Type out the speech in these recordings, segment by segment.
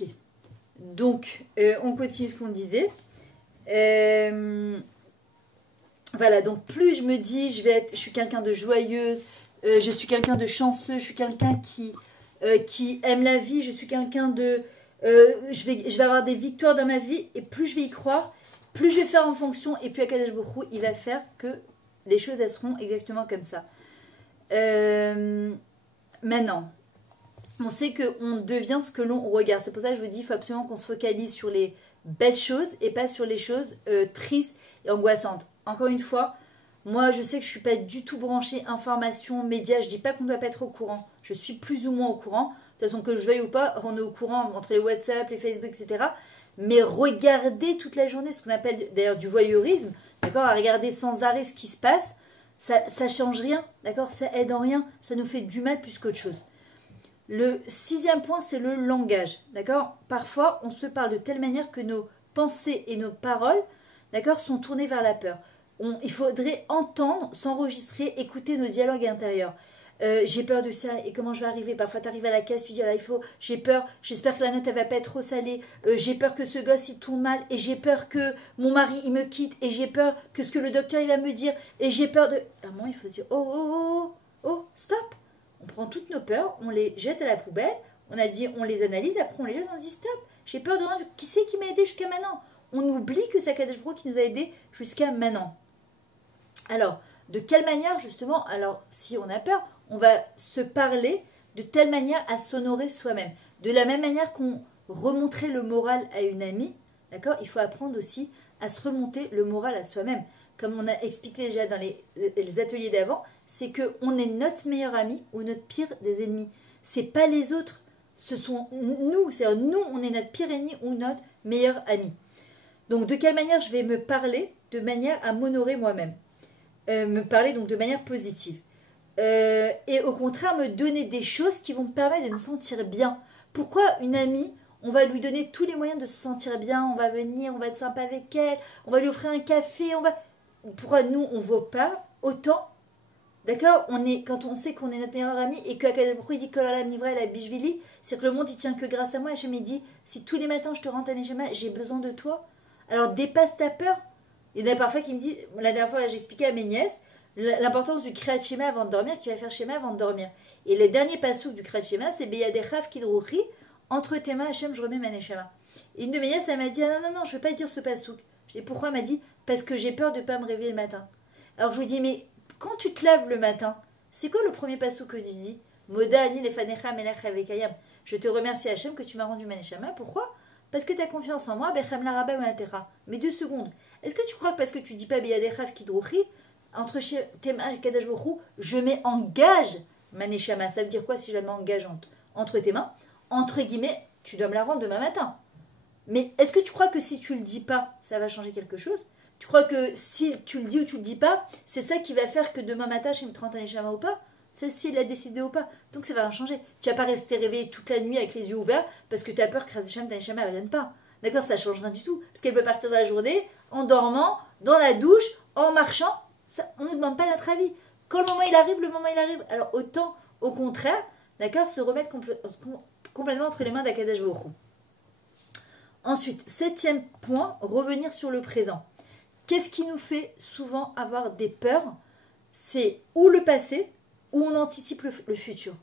Ok. Donc, on continue ce qu'on disait. Voilà, donc plus je me dis, je suis quelqu'un de joyeuse, je suis quelqu'un de chanceux, je suis quelqu'un qui aime la vie, je suis quelqu'un de... je vais avoir des victoires dans ma vie, et plus je vais y croire, plus je vais faire en fonction, et puis Akadosh Baruch Hu, il va faire que les choses, elles seront exactement comme ça. Maintenant, on sait qu'on devient ce que l'on regarde. C'est pour ça que je vous dis, il faut absolument qu'on se focalise sur les belles choses et pas sur les choses tristes et angoissantes. Encore une fois, moi je sais que je ne suis pas du tout branchée information, médias. Je ne dis pas qu'on ne doit pas être au courant. Je suis plus ou moins au courant. De toute façon, que je veuille ou pas, on est au courant entre les WhatsApp, les Facebook, etc. Mais regarder toute la journée, ce qu'on appelle d'ailleurs du voyeurisme, d'accord, à regarder sans arrêt ce qui se passe, ça ne change rien, d'accord, ça aide en rien, ça nous fait du mal plus qu'autre chose. Le 6e point, c'est le langage, d'accord. Parfois, on se parle de telle manière que nos pensées et nos paroles, d'accord, sont tournées vers la peur. Il faudrait entendre, s'enregistrer, écouter nos dialogues intérieurs. J'ai peur de ça et comment je vais arriver. Parfois, tu arrives à la caisse, tu dis, là, j'ai peur, j'espère que la note, elle va pas être trop salée. J'ai peur que ce gosse, il tourne mal. Et j'ai peur que mon mari, il me quitte. Et j'ai peur que ce que le docteur, il va me dire. Et j'ai peur de... À un moment, il faut se dire, oh, stop. On prend toutes nos peurs, on les jette à la poubelle. On a dit, on les analyse, après on les jette, on dit, stop. J'ai peur de rien. Qui c'est qui m'a aidé jusqu'à maintenant? On oublie que c'est Akadosh Baruch Hu qui nous a aidés jusqu'à maintenant. Alors, de quelle manière, justement, alors, si on a peur, on va se parler de telle manière à s'honorer soi-même. De la même manière qu'on remonterait le moral à une amie, d'accord, il faut apprendre aussi à se remonter le moral à soi-même. Comme on a expliqué déjà dans les ateliers d'avant, c'est qu'on est notre meilleur ami ou notre pire des ennemis. C'est pas les autres, ce sont nous, c'est-à-dire nous, on est notre pire ennemi ou notre meilleur ami. Donc, de quelle manière je vais me parler de manière à m'honorer moi-même, me parler donc de manière positive. Et au contraire, me donner des choses qui vont me permettre de me sentir bien. Pourquoi une amie, on va lui donner tous les moyens de se sentir bien, on va venir, on va être sympa avec elle, on va lui offrir un café, pourquoi nous, on ne vaut pas autant? D'accord, quand on sait qu'on est notre meilleur ami et que Akadosh Baruch Hu dit que la Nivra la Bishvili, c'est que le monde il tient que grâce à moi. Hachem il dit, si tous les matins je te rends ta Neshama, j'ai besoin de toi. Alors dépasse ta peur. Il y en a parfois qui me disent, la dernière fois j'ai expliqué à mes nièces l'importance du Kriyat Shema avant de dormir, qui va faire Shema avant de dormir. Et le dernier passouk du Kriyat Shema, c'est Beyadechav Kidruchi, entre tes mains Hachem je remets ma Neshama. Et une de mes nièces elle m'a dit, ah, non, je ne veux pas dire ce passouk. Je dis pourquoi? Elle m'a dit, parce que j'ai peur de ne pas me réveiller le matin. Alors je lui dis, mais quand tu te lèves le matin, c'est quoi le premier passouk que tu dis? Moda ani lefanecha melech avekayam. Je te remercie Hachem que tu m'as rendu ma Neshama. Pourquoi? Parce que tu as confiance en moi, Bechem la Rabba Matera. Mais 2 secondes. Est-ce que tu crois que parce que tu dis pas Beyadechav Kidruchi, entre tes mains et Kadosh Baruch Hu, je mets en gage ma Neshama? Ça veut dire quoi si je la mets en gage entre tes mains? Entre guillemets, tu dois me la rendre demain matin. Mais est-ce que tu crois que si tu le dis pas, ça va changer quelque chose? Tu crois que si tu le dis ou tu le dis pas, c'est ça qui va faire que demain matin, je me 30 Neshama ou pas? C'est si il a décidé ou pas. Donc ça va rien changer. Tu vas pas rester réveillé toute la nuit avec les yeux ouverts parce que tu as peur que Hashem ta Neshama ne revienne pas. D'accord, ça change rien du tout. Parce qu'elle peut partir de la journée en dormant, dans la douche, en marchant. Ça, on ne nous demande pas notre avis. Quand le moment il arrive, le moment il arrive. Alors autant, au contraire, d'accord, se remettre complètement entre les mains d'Akadosh Baruch Hu. Ensuite, 7e point, revenir sur le présent. Qu'est-ce qui nous fait souvent avoir des peurs? C'est ou le passé, ou on anticipe le futur.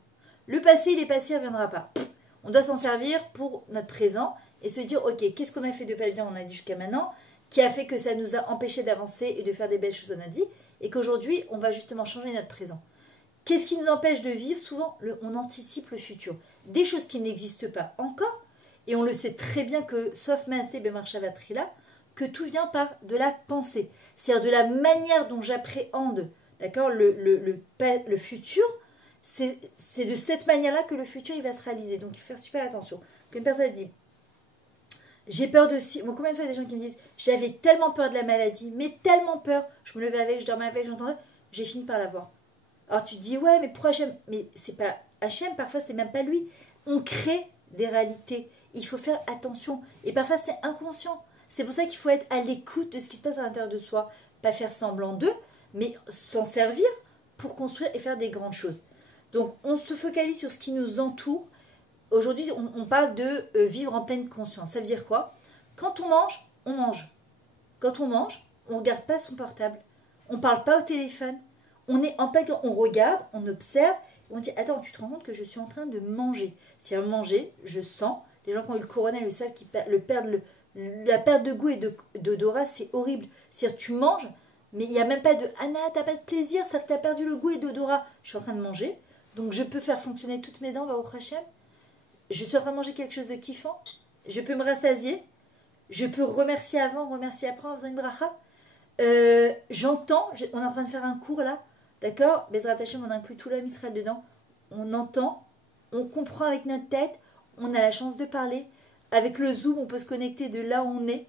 Le passé, il est passé, il ne reviendra pas. On doit s'en servir pour notre présent et se dire, ok, qu'est-ce qu'on a fait de pas bien, on a dit jusqu'à maintenant, qui a fait que ça nous a empêché d'avancer et de faire des belles choses, on a dit, et qu'aujourd'hui, on va justement changer notre présent. Qu'est-ce qui nous empêche de vivre? Souvent, on anticipe le futur. Des choses qui n'existent pas encore, et on le sait très bien que, sauf Maaseh Bemarshavatrila, que tout vient par de la pensée. C'est-à-dire de la manière dont j'appréhende, d'accord, le futur, c'est de cette manière-là que le futur il va se réaliser. Donc il faut faire super attention. Quand une personne dit, j'ai peur de si... Bon, combien de fois il y a des gens qui me disent, j'avais tellement peur de la maladie, mais tellement peur, je me levais avec, je dormais avec, j'entendais, j'ai fini par l'avoir. Alors tu te dis, ouais, mais pourquoi Hachem? Mais c'est pas Hachem, parfois c'est même pas lui. On crée des réalités. Il faut faire attention. Et parfois c'est inconscient. C'est pour ça qu'il faut être à l'écoute de ce qui se passe à l'intérieur de soi. Pas faire semblant d'eux, mais s'en servir pour construire et faire des grandes choses. Donc on se focalise sur ce qui nous entoure. aujourd'hui, on parle de vivre en pleine conscience. Ça veut dire quoi? Quand on mange, on mange. Quand on mange, on ne regarde pas son portable. On ne parle pas au téléphone. On est en plein, on regarde, on observe, et on dit, attends, tu te rends compte que je suis en train de manger. Si à manger, je sens, les gens qui ont eu le corona, le savent qu'ils perdent la perte de goût et d'odorat, c'est horrible. C'est-à-dire, tu manges, mais il n'y a même pas de, Anna, t'as pas de plaisir, ça t'a perdu le goût et d'odorat. Je suis en train de manger, donc je peux faire fonctionner toutes mes dents, au Hachem. Je suis en train de manger quelque chose de kiffant. Je peux me rassasier. Je peux remercier avant, remercier après en faisant une bracha. J'entends, on est en train de faire un cours là, d'accord? Bezrat Hashem, on inclut tout l'homme Israël dedans. On entend, on comprend avec notre tête, on a la chance de parler. Avec le Zoom, on peut se connecter de là où on est.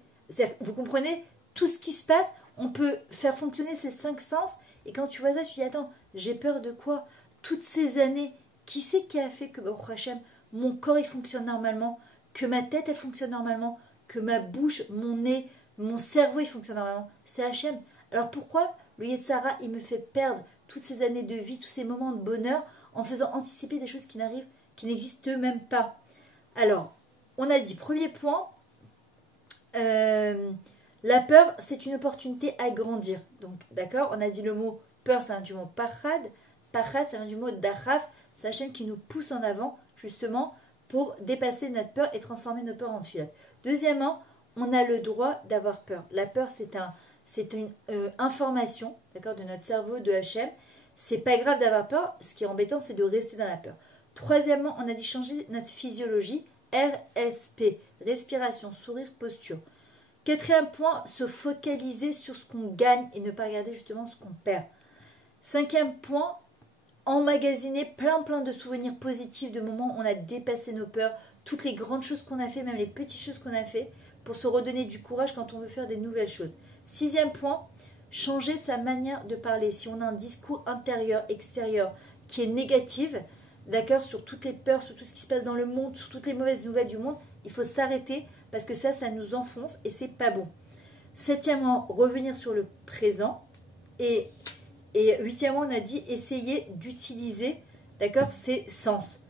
Vous comprenez? Tout ce qui se passe, on peut faire fonctionner ces 5 sens. Et quand tu vois ça, tu dis, attends, j'ai peur de quoi? Toutes ces années, qui c'est qui a fait que, Baruch Hashem, mon corps il fonctionne normalement, que ma tête elle fonctionne normalement, que ma bouche, mon nez, mon cerveau il fonctionne normalement? C'est Hachem. Alors pourquoi le Yetzara il me fait perdre toutes ces années de vie, tous ces moments de bonheur en faisant anticiper des choses qui n'arrivent, qui n'existent même pas? Alors, on a dit, premier point, la peur c'est une opportunité à grandir. Donc d'accord, on a dit le mot peur, ça vient du mot pachad. Pachad, ça vient du mot dachaf. C'est Hachem qui nous pousse en avant, justement, pour dépasser notre peur et transformer nos peurs en tfilote. Deuxièmement, on a le droit d'avoir peur. La peur, c'est une information, d'accord, de notre cerveau, de Hachem. C'est pas grave d'avoir peur. Ce qui est embêtant, c'est de rester dans la peur. Troisièmement, on a dit changer notre physiologie. RSP, respiration, sourire, posture. Quatrième point, se focaliser sur ce qu'on gagne et ne pas regarder justement ce qu'on perd. Cinquième point, emmagasiner plein de souvenirs positifs, de moments où on a dépassé nos peurs, toutes les grandes choses qu'on a fait, même les petites choses qu'on a fait, pour se redonner du courage quand on veut faire des nouvelles choses. Sixième point, changer sa manière de parler. Si on a un discours intérieur, extérieur, qui est négatif, d'accord, sur toutes les peurs, sur tout ce qui se passe dans le monde, sur toutes les mauvaises nouvelles du monde, il faut s'arrêter parce que ça nous enfonce et c'est pas bon. Septièmement, revenir sur le présent. Et huitièmement, on a dit essayer d'utiliser, d'accord, ses sens.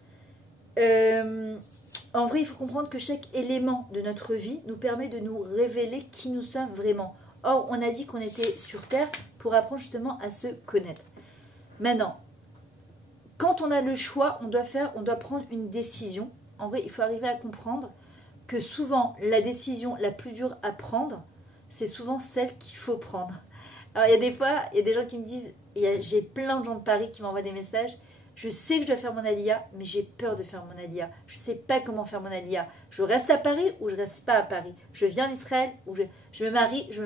En vrai, il faut comprendre que chaque élément de notre vie nous permet de nous révéler qui nous sommes vraiment. Or, on a dit qu'on était sur Terre pour apprendre justement à se connaître. Maintenant, quand on a le choix, on doit prendre une décision. En vrai, il faut arriver à comprendre que souvent, la décision la plus dure à prendre, c'est souvent celle qu'il faut prendre. Alors, il y a des fois, il y a des gens qui me disent, j'ai plein de gens de Paris qui m'envoient des messages, je sais que je dois faire mon alia, mais j'ai peur de faire mon alia. Je ne sais pas comment faire mon alia. Je reste à Paris ou je ne reste pas à Paris. Je viens en Israël ou je me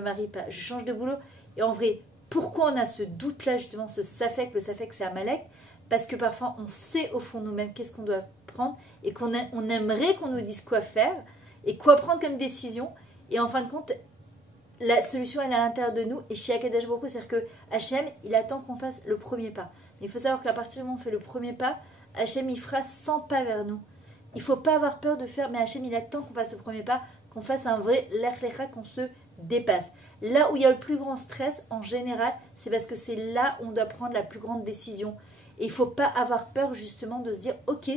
marie pas. Je change de boulot. Et en vrai, pourquoi on a ce doute-là, justement, ce safek? Le safek, c'est Amalek. Parce que parfois, on sait au fond de nous-mêmes qu'est-ce qu'on doit prendre et on aimerait qu'on nous dise quoi faire et quoi prendre comme décision. Et en fin de compte, la solution, elle est à l'intérieur de nous. Et chez Akadosh Baruch Hu, c'est-à-dire que Hachem, il attend qu'on fasse le premier pas. Mais il faut savoir qu'à partir du moment où on fait le premier pas, Hachem, il fera 100 pas vers nous. Il ne faut pas avoir peur de faire, mais Hachem, il attend qu'on fasse le premier pas, qu'on fasse un vrai lech lecha, qu'on se dépasse. Là où il y a le plus grand stress, en général, c'est parce que c'est là où on doit prendre la plus grande décision. Et il ne faut pas avoir peur, justement, de se dire, ok,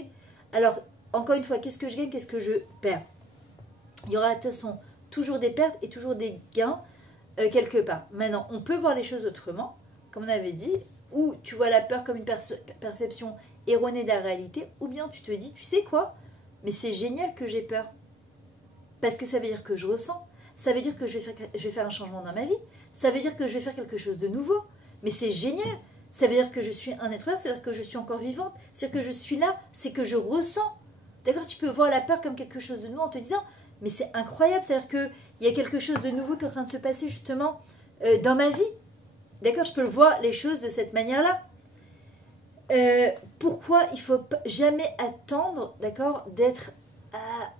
alors, encore une fois, qu'est-ce que je gagne, qu'est-ce que je perds? Il y aura de toute façon toujours des pertes et toujours des gains quelque part. Maintenant, on peut voir les choses autrement, comme on avait dit, ou tu vois la peur comme une perception erronée de la réalité, ou bien tu te dis, tu sais quoi, mais c'est génial que j'ai peur. Parce que ça veut dire que je ressens, ça veut dire que je vais faire un changement dans ma vie, ça veut dire que je vais faire quelque chose de nouveau, mais c'est génial. Ça veut dire que je suis un être humain, c'est-à-dire que je suis encore vivante, c'est-à-dire que je suis là, c'est que je ressens. D'accord, tu peux voir la peur comme quelque chose de nouveau en te disant, mais c'est incroyable, c'est-à-dire qu'il y a quelque chose de nouveau qui est en train de se passer justement dans ma vie. D'accord, je peux voir les choses de cette manière-là. Pourquoi il ne faut jamais attendre, d'accord, d'être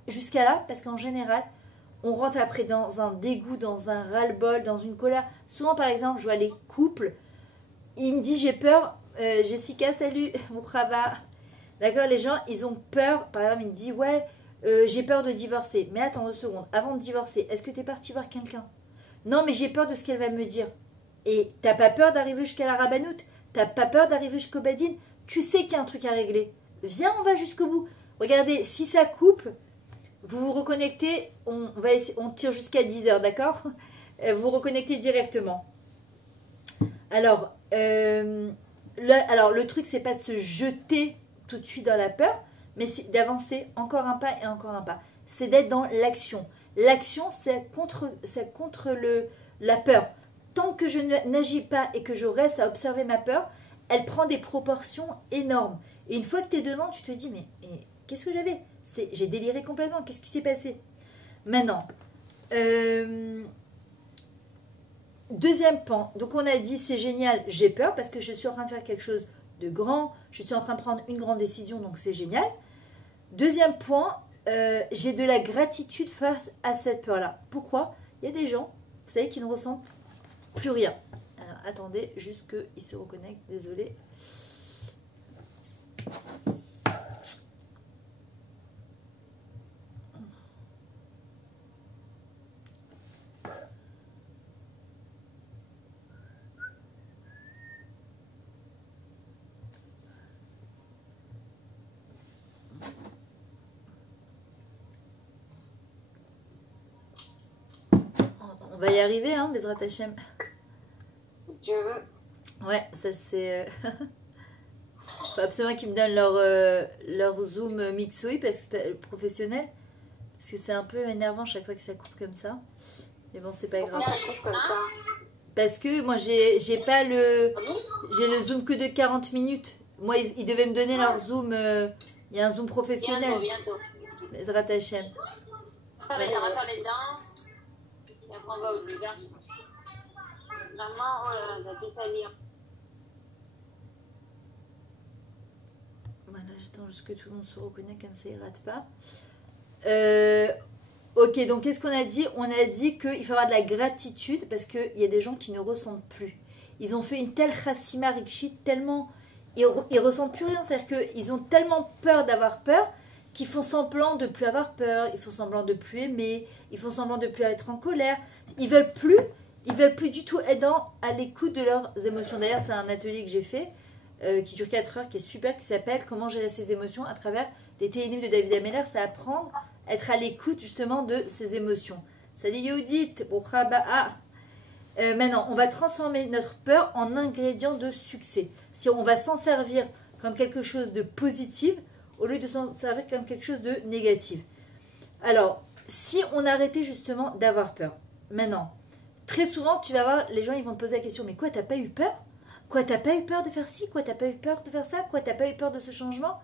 jusqu'à là? Parce qu'en général, on rentre après dans un dégoût, dans un ras-le-bol, dans une colère. Souvent, par exemple, je vois les couples, il me dit j'ai peur, Jessica, salut, Moukhaba. D'accord, les gens, ils ont peur. Par exemple, il me dit ouais, j'ai peur de divorcer. Mais attends 2 secondes, avant de divorcer, est-ce que tu es parti voir quelqu'un? Non, mais j'ai peur de ce qu'elle va me dire. Et t'as pas peur d'arriver jusqu'à la rabbanoute? T'as pas peur d'arriver jusqu'au badin? Tu sais qu'il y a un truc à régler. Viens, on va jusqu'au bout. Regardez, si ça coupe, vous vous reconnectez, on tire jusqu'à 10 heures, d'accord? Vous vous reconnectez directement. Alors, le truc, c'est pas de se jeter tout de suite dans la peur, mais c'est d'avancer encore un pas et encore un pas. C'est d'être dans l'action. L'action, c'est contre la peur. Tant que je n'agis pas et que je reste à observer ma peur, elle prend des proportions énormes. Et une fois que tu es dedans, tu te dis, mais qu'est-ce que j'avais? J'ai déliré complètement, qu'est-ce qui s'est passé? Maintenant, deuxième pan, donc on a dit c'est génial, j'ai peur parce que je suis en train de faire quelque chose de grand, je suis en train de prendre une grande décision, donc c'est génial. Deuxième point, j'ai de la gratitude face à cette peur-là. Pourquoi? Il y a des gens, vous savez, qui ne ressentent plus rien. Alors attendez, juste qu'ils se reconnectent, désolé. On va y arriver, hein, Bezrat Hachem. Dieu veut. Ouais, ça c'est... faut absolument qu'ils me donnent leur Zoom Mixoui parce que professionnel. Parce que c'est un peu énervant chaque fois que ça coupe comme ça. Mais bon, c'est pas grave. Ça coupe comme ça. Parce que moi, j'ai pas le... J'ai le Zoom que de 40 minutes. Moi, ils devaient me donner leur Zoom... Il y a un Zoom professionnel. Bientôt. Bezrat Hachem. On va faire les dents. Et après, on va au l'hiver. Maman, on va tout salir. Voilà, j'attends juste que tout le monde se reconnaît, comme ça il rate pas. Ok, donc qu'est-ce qu'on a dit? On a dit qu'il faut avoir de la gratitude parce qu'il y a des gens qui ne ressentent plus. Ils ont fait une telle chassima rikshi, tellement... Ils ressentent plus rien, c'est-à-dire qu'ils ont tellement peur d'avoir peur qu'ils font semblant de plus avoir peur, ils font semblant de plus aimer, ils font semblant de plus être en colère. Ils veulent plus du tout être à l'écoute de leurs émotions. D'ailleurs, c'est un atelier que j'ai fait qui dure 4 heures, qui est super, qui s'appelle Comment gérer ses émotions à travers les télinim de David Ameller. C'est apprendre à être à l'écoute justement de ses émotions. Salut Yehudit, maintenant, on va transformer notre peur en ingrédient de succès. Si on va s'en servir comme quelque chose de positif au lieu de s'en servir comme quelque chose de négatif. Alors, si on arrêtait justement d'avoir peur. Maintenant, très souvent, tu vas voir, les gens ils vont te poser la question, mais quoi, t'as pas eu peur? Quoi, t'as pas eu peur de faire ci? Quoi, t'as pas eu peur de faire ça? Quoi, t'as pas eu peur de ce changement?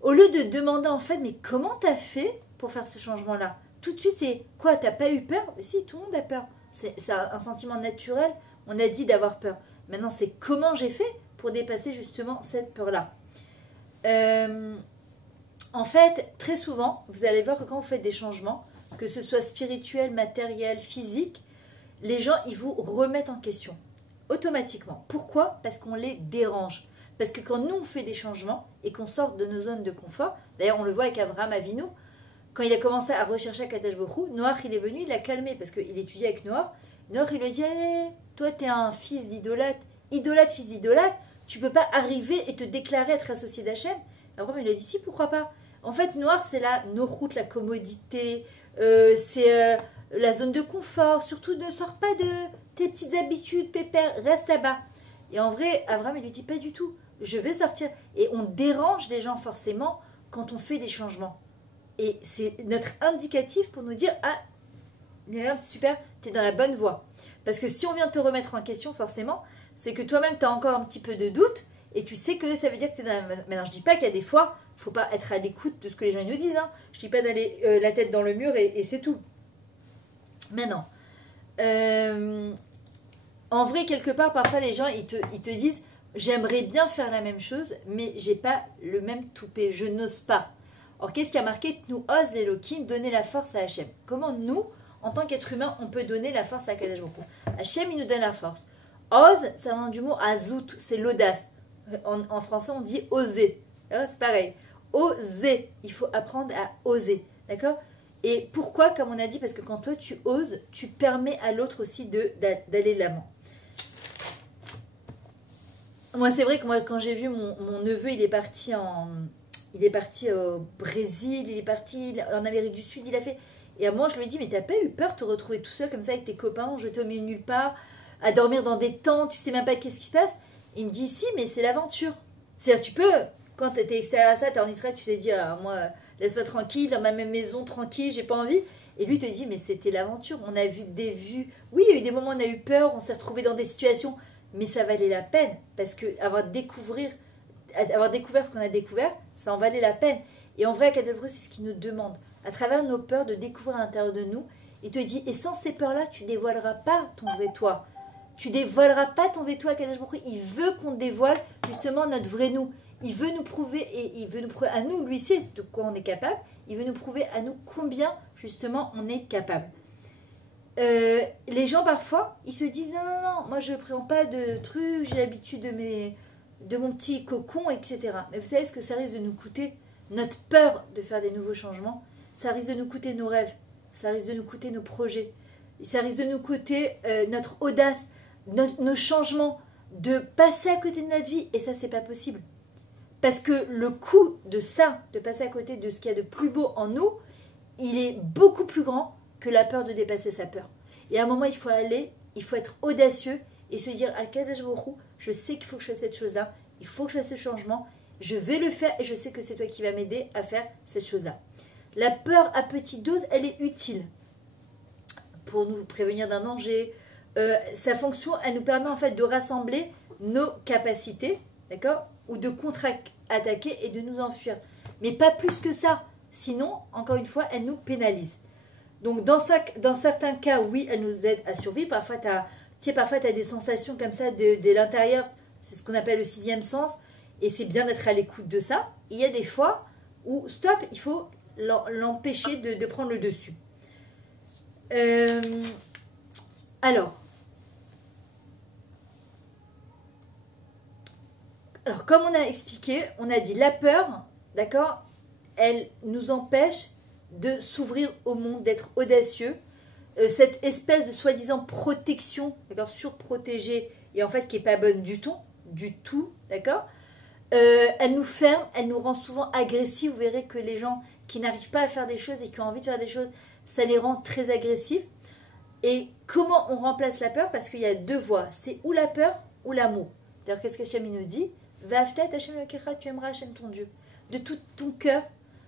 Au lieu de demander en fait, mais comment t'as fait pour faire ce changement-là? Tout de suite, c'est quoi, t'as pas eu peur? Mais si, tout le monde a peur. C'est un sentiment naturel, on a dit d'avoir peur. Maintenant, c'est comment j'ai fait pour dépasser justement cette peur-là. En fait, très souvent, vous allez voir que quand vous faites des changements, que ce soit spirituel, matériel, physique, les gens, ils vous remettent en question, automatiquement. Pourquoi? Parce qu'on les dérange. Parce que quand nous, on fait des changements et qu'on sort de nos zones de confort, d'ailleurs, on le voit avec Abraham Avinu, quand il a commencé à rechercher Akadosh Baruch Hu, Noach, il est venu, il l'a calmé, parce qu'il étudiait avec Noach. Noach, il lui a dit, hey, toi, t'es un fils d'idolâtre, fils d'idolâtre, tu peux pas arriver et te déclarer être associé d'Hachem. Abraham, il lui a dit, si, pourquoi pas? En fait, Noach, c'est la nochout, la commodité, c'est la zone de confort. Surtout, ne sors pas de tes petites habitudes, pépère, reste là-bas. Et en vrai, Abraham, il lui dit, pas du tout, je vais sortir. Et on dérange les gens forcément quand on fait des changements. Et c'est notre indicatif pour nous dire, ah, Myriam, c'est super, tu es dans la bonne voie. Parce que si on vient te remettre en question, forcément, c'est que toi-même, tu as encore un petit peu de doute et tu sais que ça veut dire que tu es dans la... Maintenant, je ne dis pas qu'il y a des fois, il ne faut pas être à l'écoute de ce que les gens nous disent. Hein. Je ne dis pas d'aller la tête dans le mur et c'est tout. Maintenant, en vrai, quelque part, parfois, les gens, ils te disent, j'aimerais bien faire la même chose, mais j'ai pas le même toupet, je n'ose pas. Or, qu'est-ce qui a marqué? Nous ose l'Elohim, donner la force à Hachem. Comment nous, en tant qu'être humain, on peut donner la force à Kadosh Baruch Hu? Hachem, il nous donne la force. Ose, ça vient du mot azout, c'est l'audace. En français, on dit oser. C'est pareil. Oser, il faut apprendre à oser. D'accord? Et pourquoi? Comme on a dit, parce que quand toi, tu oses, tu permets à l'autre aussi d'aller de l'avant. Moi, c'est vrai que moi, quand j'ai vu mon neveu, il est parti Il est parti au Brésil, il est parti en Amérique du Sud, il a fait... Et à moi, je lui dis, mais t'as pas eu peur de te retrouver tout seul comme ça avec tes copains, jeté au milieu de nulle part, à dormir dans des tentes, tu sais même pas qu'est-ce qui se passe. Il me dit, si, mais c'est l'aventure. C'est-à-dire, tu peux, quand t'es extérieur à ça, t'es en Israël, tu te dis, ah, moi, laisse-moi tranquille, dans ma même maison, tranquille, j'ai pas envie. Et lui te dit, mais c'était l'aventure, on a vu des vues. Oui, il y a eu des moments où on a eu peur, on s'est retrouvé dans des situations, mais ça valait la peine, parce que avoir découvert ce qu'on a découvert, ça en valait la peine. Et en vrai, Akadosh, c'est ce qu'il nous demande. À travers nos peurs, de découvrir à l'intérieur de nous, il te dit, et sans ces peurs-là, tu dévoileras pas ton vrai toi. Tu dévoileras pas ton vrai toi, Akadosh. Il veut qu'on dévoile justement notre vrai nous. Il veut nous prouver, et il veut nous prouver à nous, lui sait de quoi on est capable, il veut nous prouver à nous combien justement on est capable. Les gens parfois, ils se disent non, moi je ne prends pas de trucs, j'ai l'habitude de mon petit cocon, etc. Mais vous savez ce que ça risque de nous coûter? Notre peur de faire des nouveaux changements, ça risque de nous coûter nos rêves, ça risque de nous coûter nos projets, ça risque de nous coûter notre audace, nos changements, de passer à côté de notre vie, et ça c'est pas possible. Parce que le coût de ça, de passer à côté de ce qu'il y a de plus beau en nous, il est beaucoup plus grand que la peur de dépasser sa peur. Et à un moment, il faut être audacieux et se dire, Akadosh Baruch Hu, je sais qu'il faut que je fasse cette chose-là, il faut que je fasse ce changement, je vais le faire et je sais que c'est toi qui vas m'aider à faire cette chose-là. La peur à petite dose, elle est utile pour nous prévenir d'un danger. Sa fonction, elle nous permet en fait de rassembler nos capacités, d'accord, ou de contre-attaquer et de nous enfuir. Mais pas plus que ça. Sinon, encore une fois, elle nous pénalise. Donc, dans certains cas, oui, elle nous aide à survivre. Parfois, tu as des sensations comme ça de l'intérieur. C'est ce qu'on appelle le sixième sens. Et c'est bien d'être à l'écoute de ça. Il y a des fois où, stop, il faut l'empêcher de prendre le dessus. Alors, comme on a expliqué, on a dit la peur, d'accord, elle nous empêche de s'ouvrir au monde, d'être audacieux. Cette espèce de soi-disant protection, d'accord, surprotégée, et en fait qui n'est pas bonne du tout, d'accord, elle nous ferme, elle nous rend souvent agressifs. Vous verrez que les gens qui n'arrivent pas à faire des choses et qui ont envie de faire des choses, ça les rend très agressifs. Et comment on remplace la peur? Parce qu'il y a deux voies, c'est ou la peur ou l'amour. D'ailleurs, qu'est-ce qu'Hachem nous dit? Va'aftat Hachem Elokecha, tu aimeras Hachem ton Dieu, de tout ton cœur,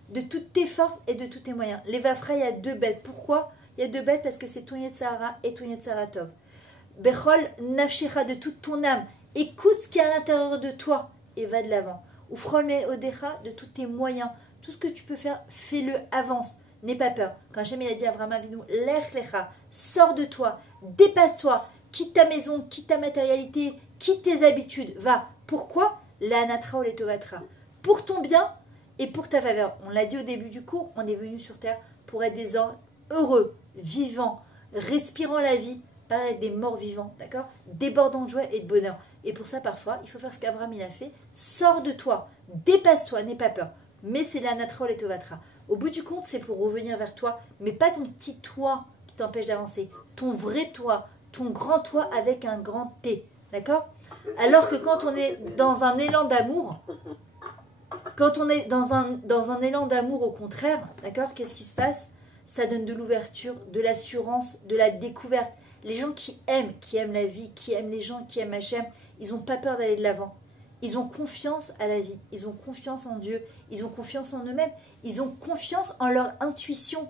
de toutes tes forces et de tous tes moyens. Les Vafra, il y a deux bêtes. Pourquoi? Il y a deux bêtes parce que c'est ton Yetzahara et ton Yetzahara Tov. Bechol Nafshecha, de toute ton âme. Écoute ce qu'il y a à l'intérieur de toi et va de l'avant. Ou Frol Me'odecha, de tous tes moyens. Tout ce que tu peux faire, fais-le, avance. N'aie pas peur. Quand Hachem il a dit à Avraham Avinu, Lech Lecha, sors de toi, dépasse-toi, quitte ta maison, quitte ta matérialité, quitte tes habitudes, va. Pourquoi? La Anatra ou les Tovatra. Pour ton bien et pour ta faveur. On l'a dit au début du cours, on est venu sur Terre pour être des hommes heureux, vivants, respirant la vie, pas être des morts vivants, d'accord? Débordant de joie et de bonheur. Et pour ça, parfois, il faut faire ce qu'Abraham il a fait. Sors de toi, dépasse-toi, n'aie pas peur. Mais c'est la Natra ou les Tovatra. Au bout du compte, c'est pour revenir vers toi, mais pas ton petit toi qui t'empêche d'avancer. Ton vrai toi, ton grand toi avec un grand T, d'accord? Alors que quand on est dans un élan d'amour, au contraire, d'accord, qu'est-ce qui se passe? Ça donne de l'ouverture, de l'assurance, de la découverte. Les gens qui aiment la vie, qui aiment les gens, qui aiment Hachem, ils n'ont pas peur d'aller de l'avant. Ils ont confiance à la vie, ils ont confiance en Dieu, ils ont confiance en eux-mêmes, ils ont confiance en leur intuition.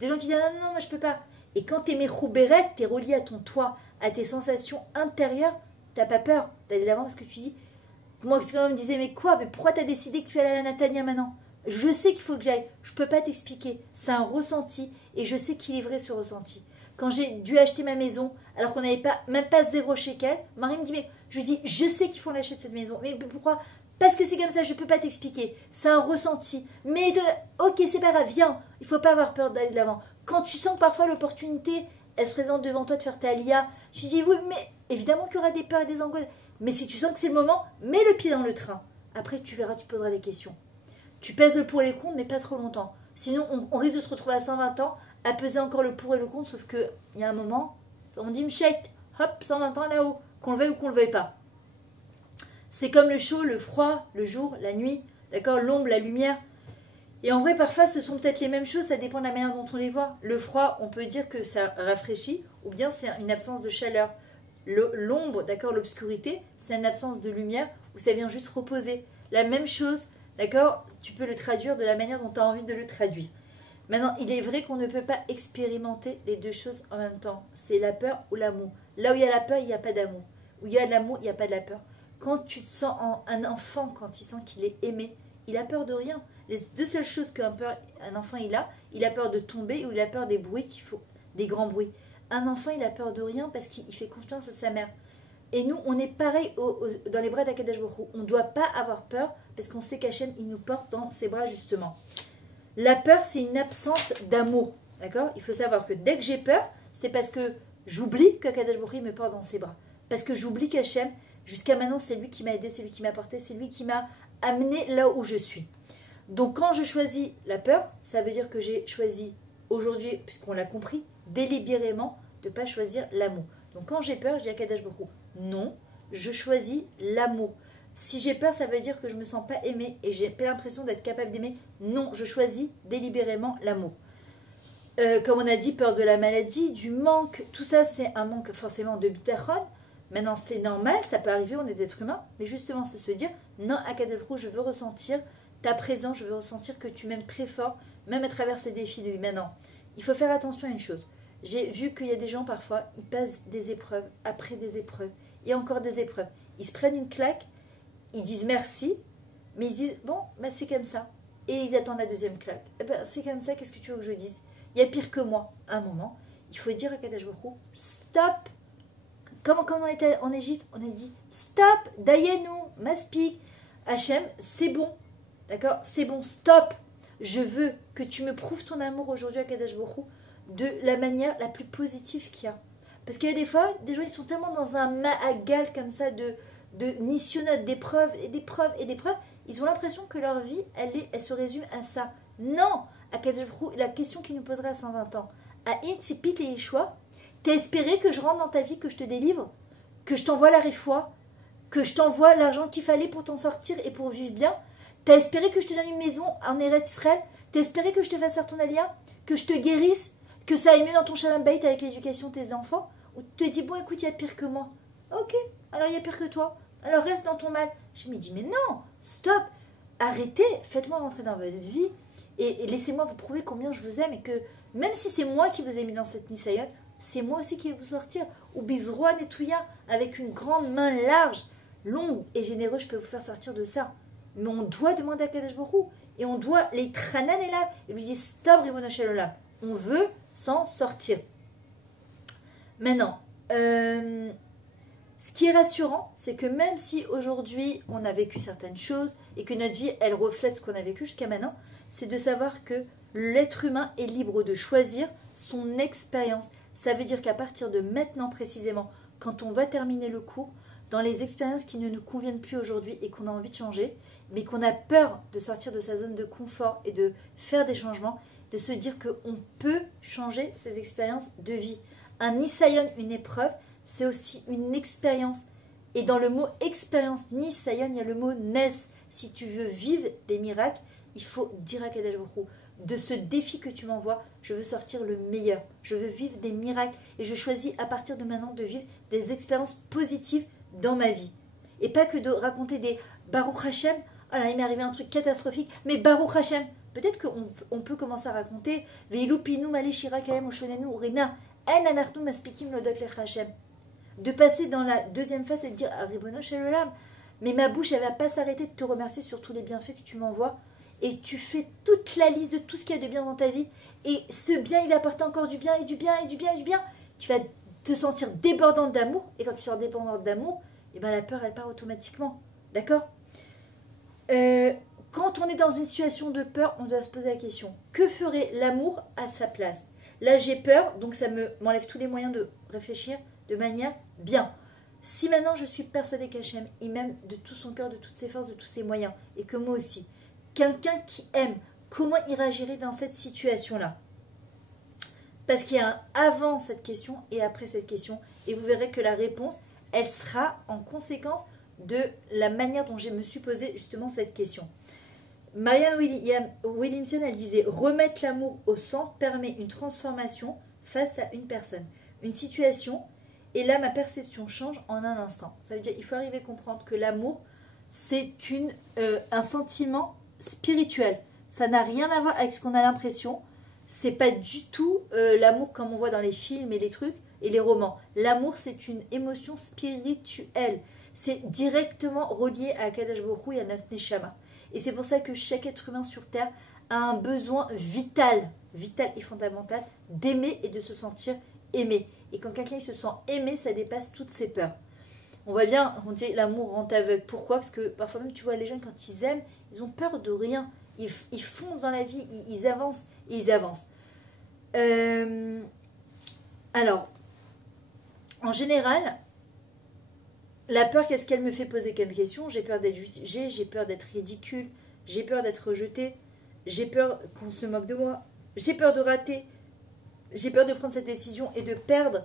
Des gens qui disent non, moi je peux pas. Et quand tu es méchouberet, tu es relié à ton toi, à tes sensations intérieures, tu n'as pas peur d'aller de l'avant parce que tu dis, moi quand on me disait mais quoi, mais pourquoi tu as décidé que tu fais aller à la Natania maintenant? Je sais qu'il faut que j'aille, je ne peux pas t'expliquer, c'est un ressenti et je sais qu'il est vrai ce ressenti. Quand j'ai dû acheter ma maison, alors qu'on n'avait même pas 0 shekel, Marie me dit, mais je lui dis, je sais qu'il faut l'acheter cette maison. Mais pourquoi? Parce que c'est comme ça, je ne peux pas t'expliquer. C'est un ressenti. Mais ok, c'est pas grave, viens. Il ne faut pas avoir peur d'aller de l'avant. Quand tu sens que parfois l'opportunité, elle se présente devant toi de faire ta alia, tu dis, oui, mais évidemment qu'il y aura des peurs et des angoisses. Mais si tu sens que c'est le moment, mets le pied dans le train. Après, tu verras, tu poseras des questions. Tu pèses le pour et les contre, mais pas trop longtemps. Sinon, on risque de se retrouver à 120 ans à peser encore le pour et le contre, sauf qu'il y a un moment, on dit mchek, hop, 120 ans là-haut, qu'on le veuille ou qu'on le veuille pas. C'est comme le chaud, le froid, le jour, la nuit, d'accord? L'ombre, la lumière. Et en vrai, parfois, ce sont peut-être les mêmes choses, ça dépend de la manière dont on les voit. Le froid, on peut dire que ça rafraîchit, ou bien c'est une absence de chaleur. L'ombre, d'accord, l'obscurité, c'est une absence de lumière, où ça vient juste reposer. La même chose, d'accord, tu peux le traduire de la manière dont tu as envie de le traduire. Maintenant, il est vrai qu'on ne peut pas expérimenter les deux choses en même temps. C'est la peur ou l'amour. Là où il y a la peur, il n'y a pas d'amour. Où il y a de l'amour, il n'y a pas de la peur. Quand tu te sens un enfant, quand il sent qu'il est aimé, il a peur de rien. Les deux seules choses qu'un enfant il a peur de tomber ou il a peur des bruits des grands bruits. Un enfant, il a peur de rien parce qu'il fait confiance à sa mère. Et nous, on est pareil dans les bras d'Akadosh Baruch Hu. On ne doit pas avoir peur parce qu'on sait qu'Hachem, il nous porte dans ses bras justement. La peur, c'est une absence d'amour. D'accord? Il faut savoir que dès que j'ai peur, c'est parce que j'oublie qu'Akadosh Baruch Hu me porte dans ses bras. Parce que j'oublie qu'Hachem, jusqu'à maintenant, c'est lui qui m'a aidé, c'est lui qui m'a porté, c'est lui qui m'a amené là où je suis. Donc quand je choisis la peur, ça veut dire que j'ai choisi aujourd'hui, puisqu'on l'a compris, délibérément de ne pas choisir l'amour. Donc quand j'ai peur, je dis à Akadosh Baruch Hu, non, je choisis l'amour. Si j'ai peur, ça veut dire que je ne me sens pas aimée et j'ai pas l'impression d'être capable d'aimer. Non, je choisis délibérément l'amour. Comme on a dit, peur de la maladie, du manque, tout ça c'est un manque forcément de bitachon. Maintenant c'est normal, ça peut arriver, on est des êtres humains, mais justement c'est se dire, non Akadosh Baruch Hu, je veux ressentir ta présence, je veux ressentir que tu m'aimes très fort, même à travers ces défis de vie. Maintenant, il faut faire attention à une chose. J'ai vu qu'il y a des gens parfois, ils passent des épreuves, après des épreuves, et encore des épreuves. Ils se prennent une claque, ils disent merci, mais ils disent, bon, bah c'est comme ça. Et ils attendent la deuxième claque. Eh ben, c'est comme ça, qu'est-ce que tu veux que je dise? Il y a pire que moi. À un moment, il faut dire à Akadosh Baruch Hu, stop. Comme on était en Égypte, on a dit, stop, Dayenu, Maspik, Hachem, c'est bon. D'accord? C'est bon, stop. Je veux que tu me prouves ton amour aujourd'hui à Akadosh Baruch Hu de la manière la plus positive qu'il y a. Parce qu'il y a des fois, des gens, ils sont tellement dans un ma'agal comme ça de nissionnotes, d'épreuves et d'épreuves et d'épreuves, ils ont l'impression que leur vie, elle se résume à ça. Non! Akadosh Baruch Hu, la question qu'il nous poserait à 120 ans, à Intzipit et Yeshua, t'as espéré que je rentre dans ta vie, que je te délivre, que je t'envoie la réfoua, que je t'envoie l'argent qu'il fallait pour t'en sortir et pour vivre bien? T'as espéré que je te donne une maison en Eretz Israël? T'as espéré que je te fasse faire ton alia? Que je te guérisse? Que ça aille mieux dans ton shalom bayit avec l'éducation de tes enfants? Ou tu te dis, bon écoute, il y a pire que moi. Ok, alors il y a pire que toi. Alors reste dans ton mal. Je me dis, mais non, stop, arrêtez, faites-moi rentrer dans votre vie et laissez-moi vous prouver combien je vous aime et que même si c'est moi qui vous ai mis dans cette nisayon, c'est moi aussi qui vais vous sortir. Ou bizroa netouya, avec une grande main large, longue et généreuse, je peux vous faire sortir de ça. Mais on doit demander à Kadosh Baruch Hu et on doit les tranan et là et lui dire stop Ribono Shel Olam. On veut s'en sortir. Maintenant, ce qui est rassurant, c'est que même si aujourd'hui on a vécu certaines choses et que notre vie elle reflète ce qu'on a vécu jusqu'à maintenant, c'est de savoir que l'être humain est libre de choisir son expérience. Ça veut dire qu'à partir de maintenant précisément, quand on va terminer le cours, dans les expériences qui ne nous conviennent plus aujourd'hui et qu'on a envie de changer, mais qu'on a peur de sortir de sa zone de confort et de faire des changements, de se dire qu'on peut changer ces expériences de vie. Un nisayon, une épreuve, c'est aussi une expérience. Et dans le mot expérience, nisayon, il y a le mot nes. Si tu veux vivre des miracles, il faut dire à Kadosh Baruch Hu, de ce défi que tu m'envoies, je veux sortir le meilleur. Je veux vivre des miracles et je choisis à partir de maintenant de vivre des expériences positives dans ma vie. Et pas que de raconter des Baruch Hashem, ah là, il m'est arrivé un truc catastrophique, mais Baruch Hashem, peut-être qu'on peut commencer à raconter Veilupinu Male Shira Kaem Oshonenu Urena En Anartu Maspikim Lodot Lech Hashem. De passer dans la deuxième phase et de dire Ribono Shel Olam, mais ma bouche, elle va pas s'arrêter de te remercier sur tous les bienfaits que tu m'envoies. Et tu fais toute la liste de tout ce qu'il y a de bien dans ta vie. Et ce bien, il va apporter encore du bien et du bien et du bien et du bien. Tu vas te sentir débordante d'amour. Et quand tu sors débordante d'amour, et ben la peur, elle part automatiquement. D'accord? Quand on est dans une situation de peur, on doit se poser la question. Que ferait l'amour à sa place? Là, j'ai peur, donc ça m'enlève tous les moyens de réfléchir de manière bien. Si maintenant je suis persuadée qu'Hachem, il m'aime de tout son cœur, de toutes ses forces, de tous ses moyens, et que moi aussi, quelqu'un qui aime, comment il réagirait dans cette situation-là? Parce qu'il y a un avant cette question et après cette question. Et vous verrez que la réponse, elle sera en conséquence de la manière dont je me suis posé justement cette question. Marianne Williamson, elle disait « Remettre l'amour au centre permet une transformation face à une personne, une situation, et là, ma perception change en un instant. » Ça veut dire qu'il faut arriver à comprendre que l'amour, c'est un sentiment spirituel. Ça n'a rien à voir avec ce qu'on a l'impression. C'est pas du tout l'amour comme on voit dans les films et les trucs et les romans. L'amour, c'est une émotion spirituelle. C'est directement relié à Akadosh Baruch Hu et à notre Neshama. Et c'est pour ça que chaque être humain sur Terre a un besoin vital et fondamental d'aimer et de se sentir aimé. Et quand quelqu'un se sent aimé, ça dépasse toutes ses peurs. On voit bien, on dit l'amour rend aveugle. Pourquoi? Parce que parfois même, tu vois, les gens, quand ils aiment, ils ont peur de rien. Ils foncent dans la vie, ils avancent et ils avancent. Alors, en général, la peur, qu'est-ce qu'elle me fait poser comme question? J'ai peur d'être jugée, j'ai peur d'être ridicule, j'ai peur d'être rejetée, j'ai peur qu'on se moque de moi, j'ai peur de rater, j'ai peur de prendre cette décision et de perdre.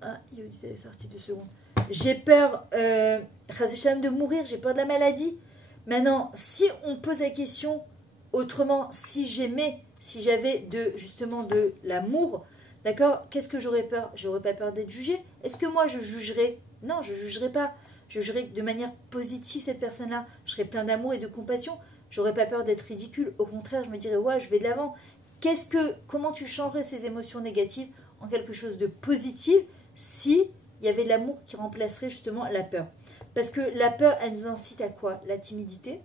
Ah, il est sorti 2 secondes. J'ai peur de mourir, j'ai peur de la maladie. Maintenant, si on pose la question autrement, si j'aimais, si j'avais justement de l'amour, d'accord, qu'est-ce que j'aurais peur? J'aurais pas peur d'être jugée. Est-ce que moi je jugerais? Non, je ne jugerais pas. Je jugerais de manière positive cette personne-là. Je serais plein d'amour et de compassion. J'aurais pas peur d'être ridicule. Au contraire, je me dirais, ouais, je vais de l'avant. Comment tu changerais ces émotions négatives en quelque chose de positif si il y avait de l'amour qui remplacerait justement la peur? Parce que la peur, elle nous incite à quoi? La timidité,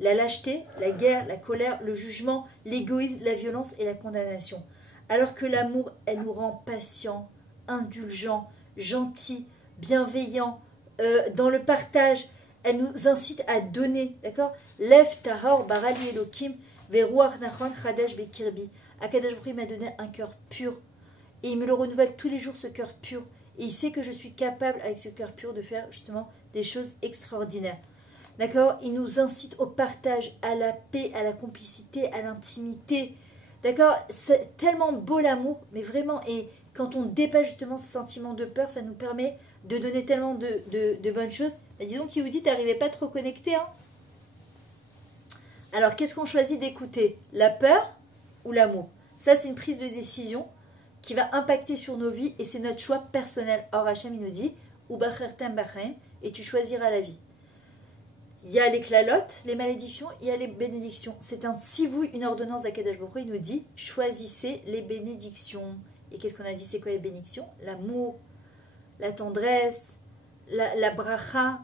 la lâcheté, la guerre, la colère, le jugement, l'égoïsme, la violence et la condamnation. Alors que l'amour, elle nous rend patients, indulgents, gentils, bienveillants, dans le partage. Elle nous incite à donner, d'accord? Lev tahor barali elokim veruach nachon chadash bekirbi. Akadosh Baruch Hu m'a donné un cœur pur. Et il me le renouvelle tous les jours, ce cœur pur. Et il sait que je suis capable, avec ce cœur pur, de faire justement des choses extraordinaires. D'accord? Il nous incite au partage, à la paix, à la complicité, à l'intimité. D'accord? C'est tellement beau l'amour, mais vraiment, et quand on dépasse justement ce sentiment de peur, ça nous permet de donner tellement de bonnes choses. Mais disons qu'Yehudi, t'arrivais pas à te reconnecter. Hein? Alors, qu'est-ce qu'on choisit d'écouter? La peur ou l'amour? Ça, c'est une prise de décision qui va impacter sur nos vies et c'est notre choix personnel. Or, Hachem, il nous dit, et tu choisiras la vie. Il y a les klalotes, les malédictions, il y a les bénédictions. C'est un tzivouï, une ordonnance d'Akadosh Baruch Hu, il nous dit, choisissez les bénédictions. Et qu'est-ce qu'on a dit? C'est quoi les bénédictions? L'amour, la tendresse, la bracha,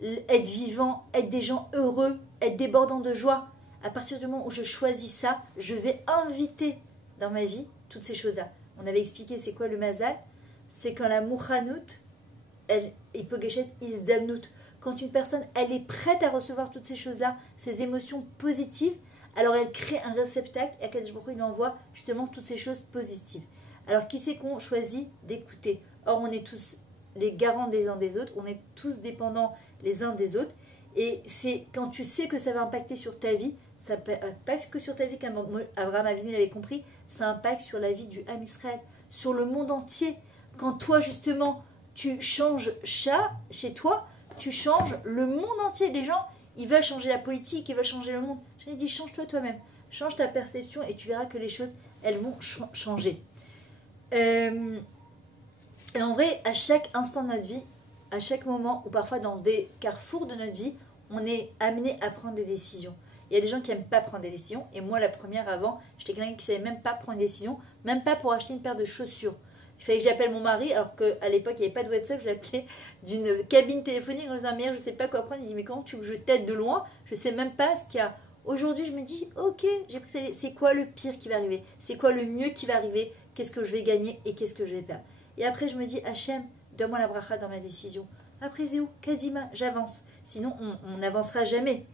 être vivant, être des gens heureux, être débordant de joie. À partir du moment où je choisis ça, je vais inviter dans ma vie toutes ces choses-là. On avait expliqué c'est quoi le mazal? C'est quand la mouchanout, elle hipogeshet isdamnout. Quand une personne, elle est prête à recevoir toutes ces choses-là, ces émotions positives, alors elle crée un réceptacle et Akadosh Baruch Hu lui envoie justement toutes ces choses positives. Alors qui c'est qu'on choisit d'écouter? Or on est tous les garants des uns des autres, on est tous dépendants les uns des autres. Et c'est quand tu sais que ça va impacter sur ta vie, ça impacte que sur ta vie, comme Abraham Avinu l'avait compris, ça impacte sur la vie du Ham Israël, sur le monde entier. Quand toi justement, tu changes chez toi, tu changes le monde entier. Les gens, ils veulent changer la politique, ils veulent changer le monde. J'ai dit, change-toi toi-même, change ta perception et tu verras que les choses, elles vont changer. Et en vrai, à chaque instant de notre vie, à chaque moment, ou parfois dans des carrefours de notre vie, on est amené à prendre des décisions. Il y a des gens qui n'aiment pas prendre des décisions. Et moi, la première avant, j'étais quelqu'un qui ne savait même pas prendre des décisions, même pas pour acheter une paire de chaussures. Il fallait que j'appelle mon mari, alors qu'à l'époque, il n'y avait pas de WhatsApp, je l'appelais d'une cabine téléphonique en disant, mais je ne sais pas quoi prendre. Il dit, mais comment tu veux que je t'aide de loin? Je ne sais même pas ce qu'il y a. Aujourd'hui, je me dis, ok, j'ai pris c'est quoi le pire qui va arriver? C'est quoi le mieux qui va arriver? Qu'est-ce que je vais gagner et qu'est-ce que je vais perdre? Et après, je me dis, Hachem, donne-moi la bracha dans ma décision. Après, Zéou, Kadima, j'avance. Sinon, on n'avancera jamais.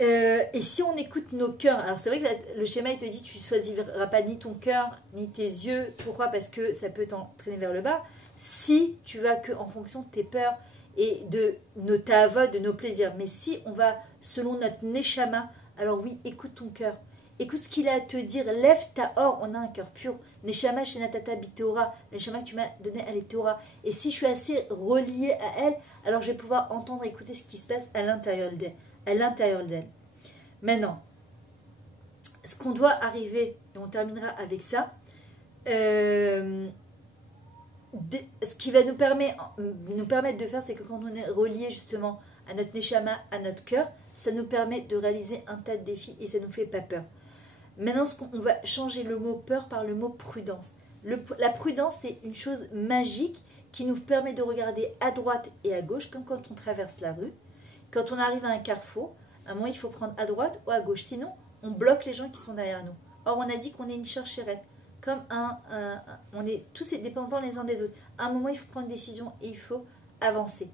Et si on écoute nos cœurs, alors c'est vrai que le schéma il te dit tu ne choisiras pas ni ton cœur ni tes yeux. Pourquoi? Parce que ça peut t'entraîner vers le bas. Si tu vas que en fonction de tes peurs et de nos tavot, de nos plaisirs. Mais si on va selon notre neshama, alors oui, écoute ton cœur. Écoute ce qu'il a à te dire. Lève ta or, on a un cœur pur. Neshama shenatata biteora. Neshama que tu m'as donné, elle est Théora. Et si je suis assez reliée à elle, alors je vais pouvoir entendre, écouter ce qui se passe à l'intérieur d'elle. Maintenant, ce qu'on doit arriver, et on terminera avec ça, ce qui va nous permettre de faire, c'est que quand on est relié justement à notre neshama, à notre cœur, ça nous permet de réaliser un tas de défis et ça ne nous fait pas peur. Maintenant, on va changer le mot peur par le mot prudence. La prudence, c'est une chose magique qui nous permet de regarder à droite et à gauche, comme quand on traverse la rue. Quand on arrive à un carrefour, à un moment, il faut prendre à droite ou à gauche. Sinon, on bloque les gens qui sont derrière nous. Or, on a dit qu'on est une chercherette. Comme on est tous dépendants les uns des autres. À un moment, il faut prendre une décision et il faut avancer.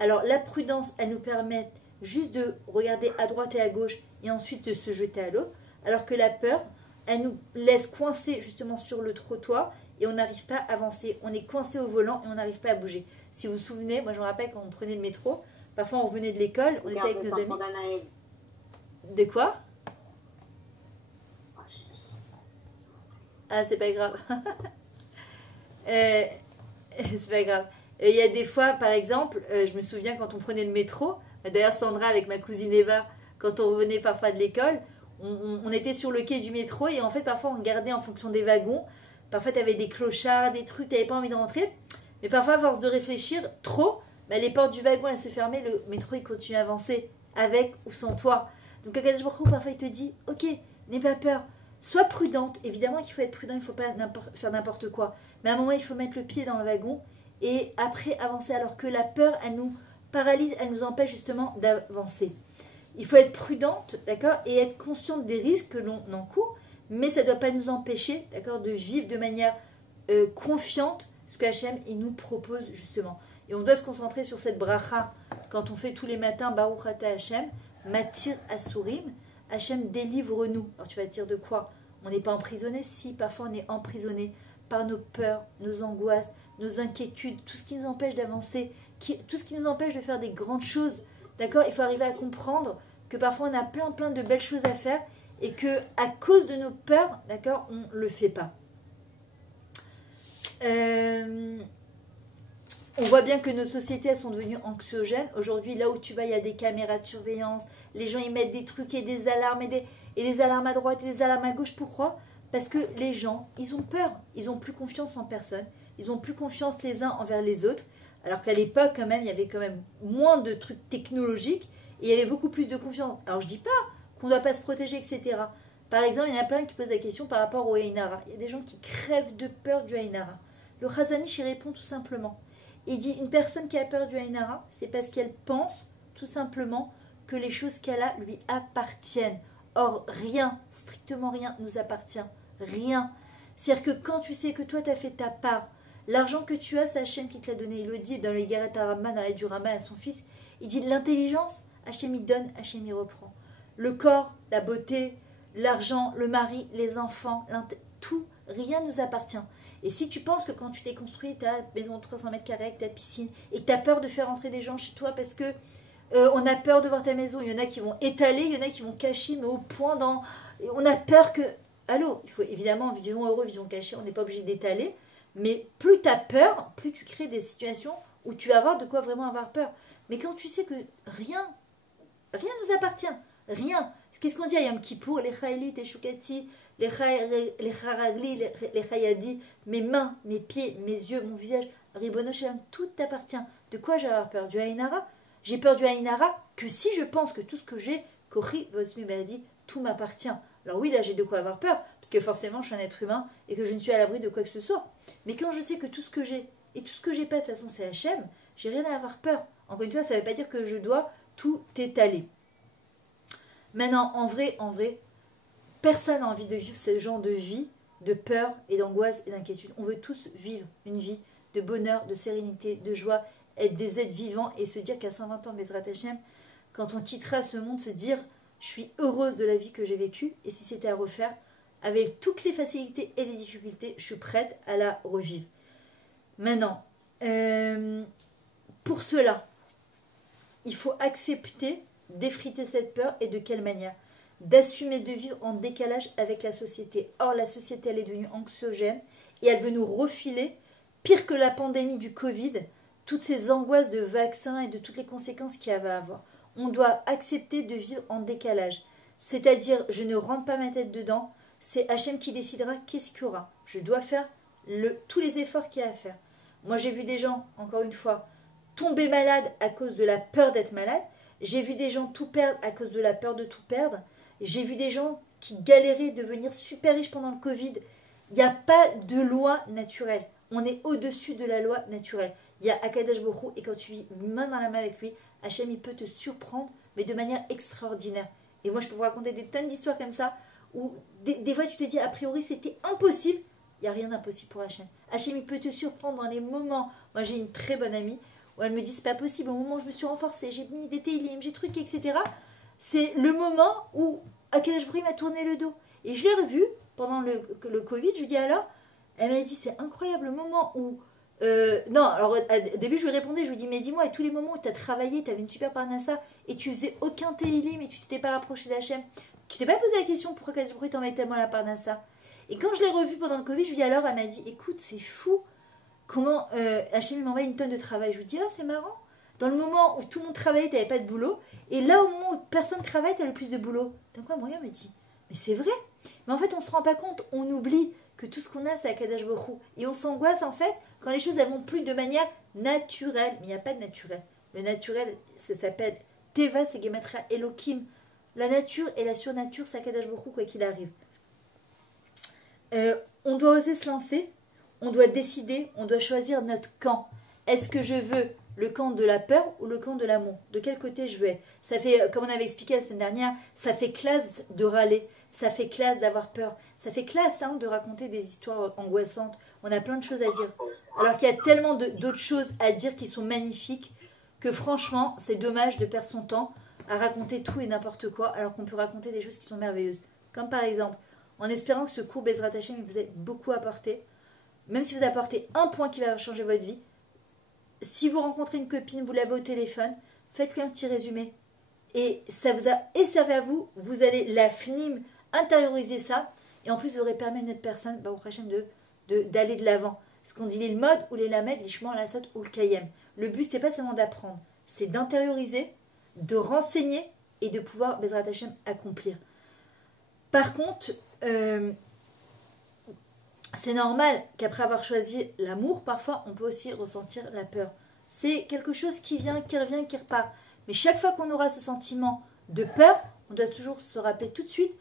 Alors, la prudence, elle nous permet juste de regarder à droite et à gauche et ensuite de se jeter à l'eau. Alors que la peur, elle nous laisse coincés justement sur le trottoir et on n'arrive pas à avancer. On est coincé au volant et on n'arrive pas à bouger. Si vous vous souvenez, moi je me rappelle quand on prenait le métro, parfois on revenait de l'école, on était avec nos amis. De quoi? Ah, c'est pas grave. C'est pas grave. Il y a des fois, par exemple, je me souviens quand on prenait le métro, d'ailleurs Sandra avec ma cousine Eva, quand on revenait parfois de l'école, on était sur le quai du métro et en fait parfois on regardait en fonction des wagons. Parfois tu avais des clochards, des trucs, tu n'avais pas envie de rentrer. Mais parfois à force de réfléchir trop, les portes du wagon elles se fermaient, le métro il continue à avancer avec ou sans toi. Donc Akadosh Baruch Hu, parfois il te dit, ok, n'aie pas peur, sois prudente. Évidemment qu'il faut être prudent, il ne faut pas faire n'importe quoi. Mais à un moment il faut mettre le pied dans le wagon et après avancer, alors que la peur elle nous paralyse, elle nous empêche justement d'avancer. Il faut être prudente, d'accord, et être consciente des risques que l'on encourt, mais ça ne doit pas nous empêcher, d'accord, de vivre de manière confiante ce que Hachem il nous propose justement. Et on doit se concentrer sur cette bracha quand on fait tous les matins Baruch Ata Hachem, Matir Asurim, Hachem délivre-nous. Alors tu vas te dire de quoi? On n'est pas emprisonné? Si, parfois on est emprisonné par nos peurs, nos angoisses, nos inquiétudes, tout ce qui nous empêche d'avancer, tout ce qui nous empêche de faire des grandes choses. D'accord, il faut arriver à comprendre que parfois on a plein de belles choses à faire et que à cause de nos peurs, d'accord, on ne le fait pas. On voit bien que nos sociétés elles sont devenues anxiogènes. Aujourd'hui, là où tu vas, il y a des caméras de surveillance. Les gens ils mettent des trucs et des alarmes et des alarmes à droite et des alarmes à gauche. Pourquoi? Parce que les gens, ils ont peur. Ils n'ont plus confiance en personne. Ils n'ont plus confiance les uns envers les autres. Alors qu'à l'époque, quand même, il y avait quand même moins de trucs technologiques et il y avait beaucoup plus de confiance. Alors, je dis pas qu'on ne doit pas se protéger, etc. Par exemple, il y en a plein qui posent la question par rapport au Haïnara. Il y a des gens qui crèvent de peur du Haïnara. Le Chazanish y répond tout simplement. Il dit, une personne qui a peur du Haïnara, c'est parce qu'elle pense tout simplement que les choses qu'elle a lui appartiennent. Or, rien, strictement rien, nous appartient. Rien. C'est-à-dire que quand tu sais que toi, tu as fait ta part, l'argent que tu as, c'est Hachem qui te l'a donné. Il le dit dans les Garat Arama, dans l'aide du Rama à son fils. Il dit l'intelligence, Hachem il donne, Hachem il reprend. Le corps, la beauté, l'argent, le mari, les enfants, tout, rien nous appartient. Et si tu penses que quand tu t'es construit ta maison de 300 mètres carrés avec ta piscine et que tu as peur de faire entrer des gens chez toi parce que on a peur de voir ta maison, il y en a qui vont étaler, il y en a qui vont cacher, mais au point dans... On a peur que... Allô, il faut évidemment, vivons heureux, vivons cachés, on n'est pas obligé d'étaler. Mais plus tu as peur, plus tu crées des situations où tu vas avoir de quoi vraiment avoir peur. Mais quand tu sais que rien nous appartient, rien. Qu'est-ce qu'on dit à Yom Kippour? Les chayli, les choukati, les charagli, les chayadi, mes mains, mes pieds, mes yeux, mon visage, Ribono Shalom, tout t'appartient. De quoi j'ai avoir peur? Du Haïnara? J'ai peur du Haïnara que si je pense que tout ce que j'ai, Kori, Votzmi Baladi, tout m'appartient. Alors oui, là j'ai de quoi avoir peur, parce que forcément je suis un être humain et que je ne suis à l'abri de quoi que ce soit. Mais quand je sais que tout ce que j'ai et tout ce que j'ai pas, de toute façon c'est Hachem, j'ai rien à avoir peur. Encore une fois, ça ne veut pas dire que je dois tout étaler. Maintenant, en vrai, personne n'a envie de vivre ce genre de vie, de peur et d'angoisse et d'inquiétude. On veut tous vivre une vie de bonheur, de sérénité, de joie, être des êtres vivants et se dire qu'à 120 ans, Bezrat Hachem, quand on quittera ce monde, se dire je suis heureuse de la vie que j'ai vécue et si c'était à refaire, avec toutes les facilités et les difficultés, je suis prête à la revivre. Maintenant, pour cela, il faut accepter d'effriter cette peur et de quelle manière? D'assumer de vivre en décalage avec la société. Or, la société, elle est devenue anxiogène et elle veut nous refiler, pire que la pandémie du Covid, toutes ces angoisses de vaccins et de toutes les conséquences qu'il va avoir. On doit accepter de vivre en décalage. c'est-à-dire je ne rentre pas ma tête dedans, c'est Hachem qui décidera qu'est-ce qu'il y aura. Je dois faire tous les efforts qu'il y a à faire. Moi j'ai vu des gens, encore une fois, tomber malades à cause de la peur d'être malade. J'ai vu des gens tout perdre à cause de la peur de tout perdre. J'ai vu des gens qui galéraient de devenir super riches pendant le Covid. Il n'y a pas de loi naturelle. On est au-dessus de la loi naturelle. Il y a Akadosh Baruch Hu, et quand tu vis main dans la main avec lui, Hachem il peut te surprendre, mais de manière extraordinaire. Et moi je peux vous raconter des tonnes d'histoires comme ça, où des fois tu te dis a priori c'était impossible. Il n'y a rien d'impossible pour Hachem. Hachem il peut te surprendre dans les moments. Moi j'ai une très bonne amie, où elle me dit c'est pas possible, au moment où je me suis renforcée, j'ai mis des télim, j'ai truqué, etc. C'est le moment où Akadosh Baruch Hu m'a tourné le dos. Et je l'ai revue pendant le Covid, je lui dis alors, elle m'a dit c'est incroyable le moment où... non, alors au début je lui répondais, je lui dis mais dis-moi, à tous les moments où tu as travaillé, tu avais une super parnassa et tu faisais aucun télim et tu t'étais pas rapproché d'Hachem, tu t'es pas posé la question pourquoi tu t'envoyais tellement la parnassa. Et quand je l'ai revue pendant le Covid, je lui dis alors, elle m'a dit écoute c'est fou, comment Hachem m'envoie une tonne de travail. Je lui dis ah c'est marrant, dans le moment où tout le monde travaillait, tu n'avais pas de boulot, et là au moment où personne travaille, tu as le plus de boulot. Donc quoi, Moria me dit mais c'est vrai, mais en fait on se rend pas compte, on oublie que tout ce qu'on a c'est Akadosh Baruch Hu. Et on s'angoisse en fait quand les choses elles vont plus de manière naturelle. Mais il n'y a pas de naturel. Le naturel, ça s'appelle Teva, c'est Gematria Elohim. La nature et la surnature, c'est Akadosh Baruch Hu, quoi qu'il arrive. On doit oser se lancer, on doit décider, on doit choisir notre camp. Est-ce que je veux le camp de la peur ou le camp de l'amour? De quel côté je veux être? Ça fait, comme on avait expliqué la semaine dernière, ça fait classe de râler, ça fait classe d'avoir peur, ça fait classe de raconter des histoires angoissantes. On a plein de choses à dire. Alors qu'il y a tellement d'autres choses à dire qui sont magnifiques que franchement, c'est dommage de perdre son temps à raconter tout et n'importe quoi alors qu'on peut raconter des choses qui sont merveilleuses. Comme par exemple, en espérant que ce cours Bezrat Hashem vous ait beaucoup apporté, même si vous apportez un point qui va changer votre vie. Si vous rencontrez une copine, vous l'avez au téléphone, faites-lui un petit résumé. Et ça vous a servi à vous, vous allez la fnim, intérioriser ça, et en plus vous aurez permis à notre personne, au prochain d'aller de l'avant. Ce qu'on dit les modes ou les lamed, les chemins, la saute ou le kayem. Le but, c'est pas seulement d'apprendre, c'est d'intérioriser, de renseigner et de pouvoir, Bezrat Hashem, accomplir. Par contre, c'est normal qu'après avoir choisi l'amour, parfois on peut aussi ressentir la peur. C'est quelque chose qui vient, qui revient, qui repart. Mais chaque fois qu'on aura ce sentiment de peur, on doit toujours se rappeler tout de suite,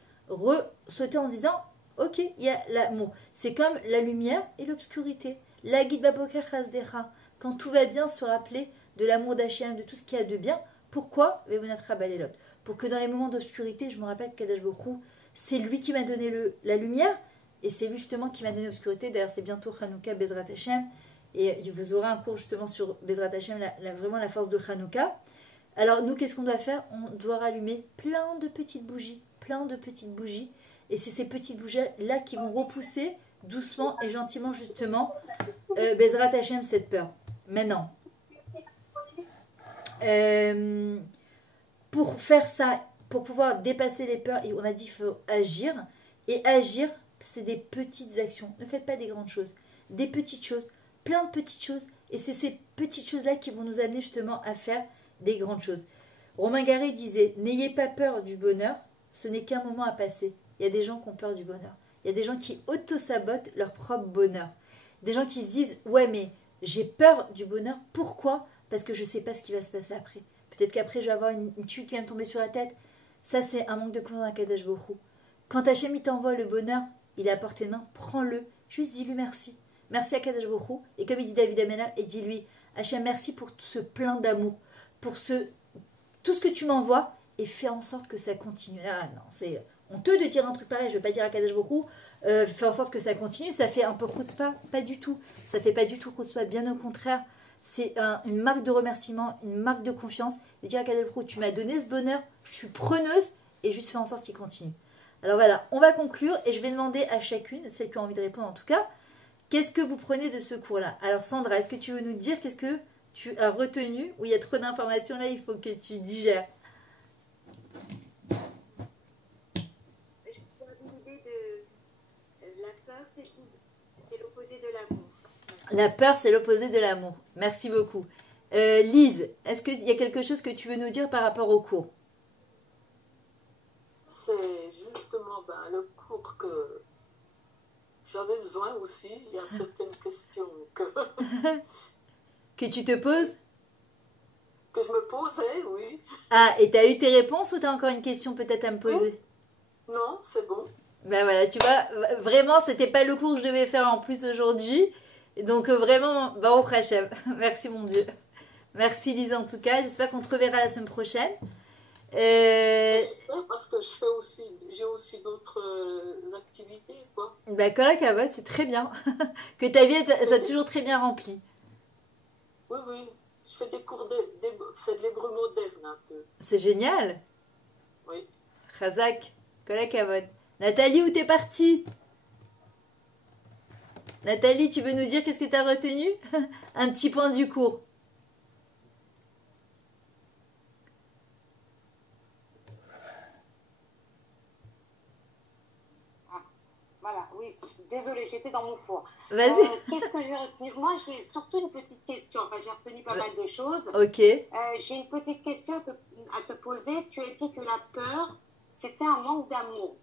sauter en se disant ok, il y a l'amour. C'est comme la lumière et l'obscurité. La guide baboker hasdecha. Quand tout va bien, se rappeler de l'amour d'Hachem, de tout ce qu'il y a de bien. Pourquoi? Pour que dans les moments d'obscurité, je me rappelle qu'Akadosh Baruch Hu, c'est lui qui m'a donné la lumière. Et c'est lui justement qui m'a donné l'obscurité. D'ailleurs, c'est bientôt Hanouka, Bezrat Hashem. Et vous aurez un cours justement sur Bezrat Hashem, vraiment la force de Hanouka. Alors, nous, qu'est-ce qu'on doit faire? On doit rallumer plein de petites bougies. Et c'est ces petites bougies-là qui vont repousser doucement et gentiment, justement, Bezrat Hashem, cette peur. Maintenant, pour faire ça, pour pouvoir dépasser les peurs, on a dit qu'il faut agir. Et agir, c'est des petites actions. Ne faites pas des grandes choses. Des petites choses, plein de petites choses. Et c'est ces petites choses-là qui vont nous amener justement à faire des grandes choses. Romain Gary disait, n'ayez pas peur du bonheur, ce n'est qu'un moment à passer. Il y a des gens qui ont peur du bonheur. Il y a des gens qui auto-sabotent leur propre bonheur. Des gens qui se disent, ouais mais j'ai peur du bonheur. Pourquoi? Parce que je ne sais pas ce qui va se passer après. Peut-être qu'après je vais avoir une tuile qui va me tomber sur la tête. Ça c'est un manque de confiance dans Akadosh Baruch Hu. Quand Hachem il t'envoie le bonheur, il est à portée de main, prends-le. Juste dis-lui merci. Merci à Akadosh Baruch Hu. Et comme il dit David Amena, et dis-lui, Hachem merci pour tout ce plein d'amour. Pour tout ce que tu m'envoies. Et fais en sorte que ça continue. Ah non, c'est honteux de dire un truc pareil. Je ne veux pas dire à Akadosh Baruch Hu, fais en sorte que ça continue. Ça fait un peu chutzpah. Pas du tout. Ça fait pas du tout chutzpah. Bien au contraire. C'est une marque de remerciement, une marque de confiance. De dire à Akadosh Baruch Hu, tu m'as donné ce bonheur. Je suis preneuse. Et juste fais en sorte qu'il continue. Alors voilà, on va conclure. Et je vais demander à chacune, celle qui a envie de répondre en tout cas, qu'est-ce que vous prenez de ce cours-là? Alors Sandra, est-ce que tu veux nous dire qu'est-ce que tu as retenu? Ou il y a trop d'informations là, il faut que tu digères. La peur, c'est l'opposé de l'amour. Merci beaucoup. Lise, est-ce qu'il y a quelque chose que tu veux nous dire par rapport au cours? c'est justement le cours que j'avais besoin aussi. Il y a certaines questions Que tu te poses? que je me posais, oui. Ah, et t'as eu tes réponses ou t'as encore une question peut-être à me poser? Non, c'est bon. Ben voilà, tu vois, vraiment, c'était pas le cours que je devais faire en plus aujourd'hui. Donc vraiment, Baruch Hashem. Merci mon Dieu. Merci Lisa en tout cas. J'espère qu'on te reverra la semaine prochaine. J'espère parce que j'ai aussi d'autres activités, quoi. Bah, Kola Kavod, c'est très bien. Que ta vie soit toujours très bien remplie. Oui, oui. Je fais des cours c'est de l'hébreu moderne un peu. C'est génial. Oui. Razak, Kola Kavod. Nathalie, où t'es partie? Nathalie, tu veux nous dire qu'est-ce que t'as retenu? Un petit point du cours. Voilà, oui, désolée, j'étais dans mon four. Vas-y. Qu'est-ce que j'ai retenu? Moi, j'ai surtout une petite question. Enfin, j'ai retenu pas mal de choses. Ok. J'ai une petite question à te poser. Tu as dit que la peur, c'était un manque d'amour.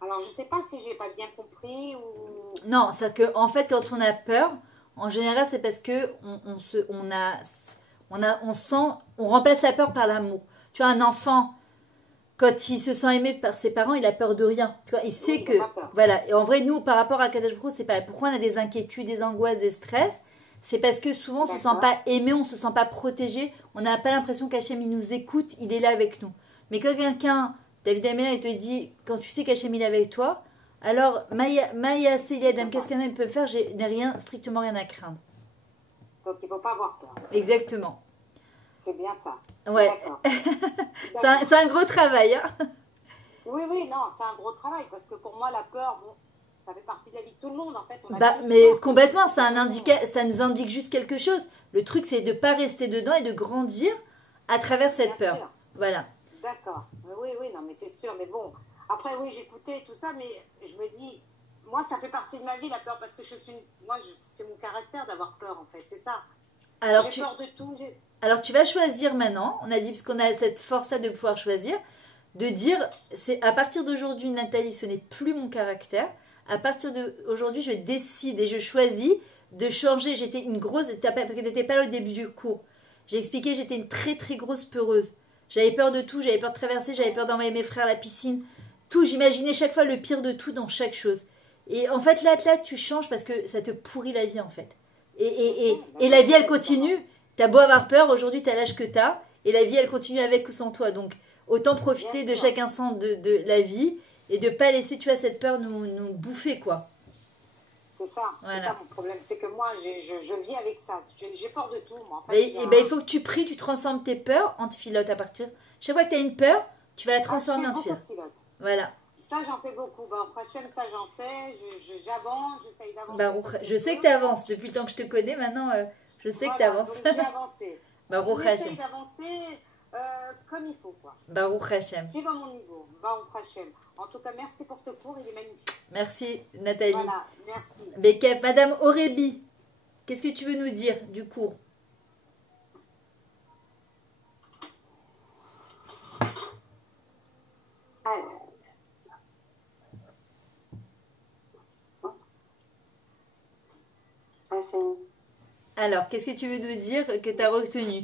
Alors, je ne sais pas si j'ai pas bien compris ou... Non, c'est-à-dire qu'en fait, quand on a peur, en général, c'est parce que on remplace la peur par l'amour. Tu vois, un enfant, quand il se sent aimé par ses parents, il a peur de rien. Tu vois, il sait Oui, il que, n'a pas peur. voilà. Et en vrai, nous, par rapport à Kadosh Baruch Hu, c'est pareil. Pourquoi on a des inquiétudes, des angoisses, des stress? C'est parce que souvent, on se sent D'accord. pas aimé, on se sent pas protégé. On n'a pas l'impression qu'Hachem, il nous écoute, il est là avec nous. Mais quand quelqu'un, David Amela, il te dit, quand tu sais qu'Hachem, il est avec toi, alors, Maya Seyadam, qu'est-ce qu'un homme peut faire? Je n'ai rien, strictement rien à craindre. Donc, il ne faut pas avoir peur. Exactement. C'est bien ça. Ouais. D'accord. C'est un gros travail, hein. Oui, oui, non, c'est un gros travail. Parce que pour moi, la peur, bon, ça fait partie de la vie de tout le monde, en fait. On a tous Mais peur. complètement, ça nous indique juste quelque chose. Le truc, c'est de ne pas rester dedans et de grandir à travers cette Bien peur. sûr. Voilà. D'accord. Oui, oui, non, mais c'est sûr. Mais bon, après, oui, j'écoutais tout ça, mais je me dis, moi, ça fait partie de ma vie, la peur, parce que c'est mon caractère d'avoir peur, en fait. C'est ça. Alors J'ai peur de tout. alors tu vas choisir maintenant, on a dit, parce qu'on a cette force-là de pouvoir choisir, de dire, c'est à partir d'aujourd'hui, Nathalie, ce n'est plus mon caractère. À partir d'aujourd'hui, je décide et je choisis de changer. J'étais une grosse, parce que tu n'étais pas là au début du cours. J'ai expliqué, j'étais une très très grosse peureuse. J'avais peur de tout, j'avais peur de traverser, j'avais peur d'envoyer mes frères à la piscine. Tout, j'imaginais chaque fois le pire de tout dans chaque chose. Et en fait, là, tu changes parce que ça te pourrit la vie, en fait. Et la vie, elle continue. T'as beau avoir peur, aujourd'hui, t'as l'âge que t'as. Et la vie, elle continue avec ou sans toi. Donc, autant profiter de chaque instant de la vie et de pas laisser, tu vois, cette peur nous bouffer, quoi. C'est ça. Voilà. C'est ça mon problème. C'est que moi, je vis avec ça. J'ai peur de tout, moi. En Et fait, il faut que tu pries, tu transformes tes peurs en tefilote à partir. Chaque fois que t'as une peur, tu vas la transformer en tefilote. Voilà. Ça, j'en fais beaucoup. Prochaine, ça, j'en fais. J'avance, j'essaye d'avancer. Baruch, je sais que tu avances. Depuis le temps que je te connais, maintenant, je sais que tu avances. Donc, j'ai avancé. Baruch J'essaye Hashem. d'avancer comme il faut, quoi. Baruch Hashem. Suivant mon niveau. Baruch Hashem. En tout cas, merci pour ce cours. Il est magnifique. Merci, Nathalie. Voilà, merci. Bekef, Madame Aurébi, qu'est-ce que tu veux nous dire du cours? Alors. Ah, c'est... Alors, qu'est-ce que tu veux nous dire que tu as retenu?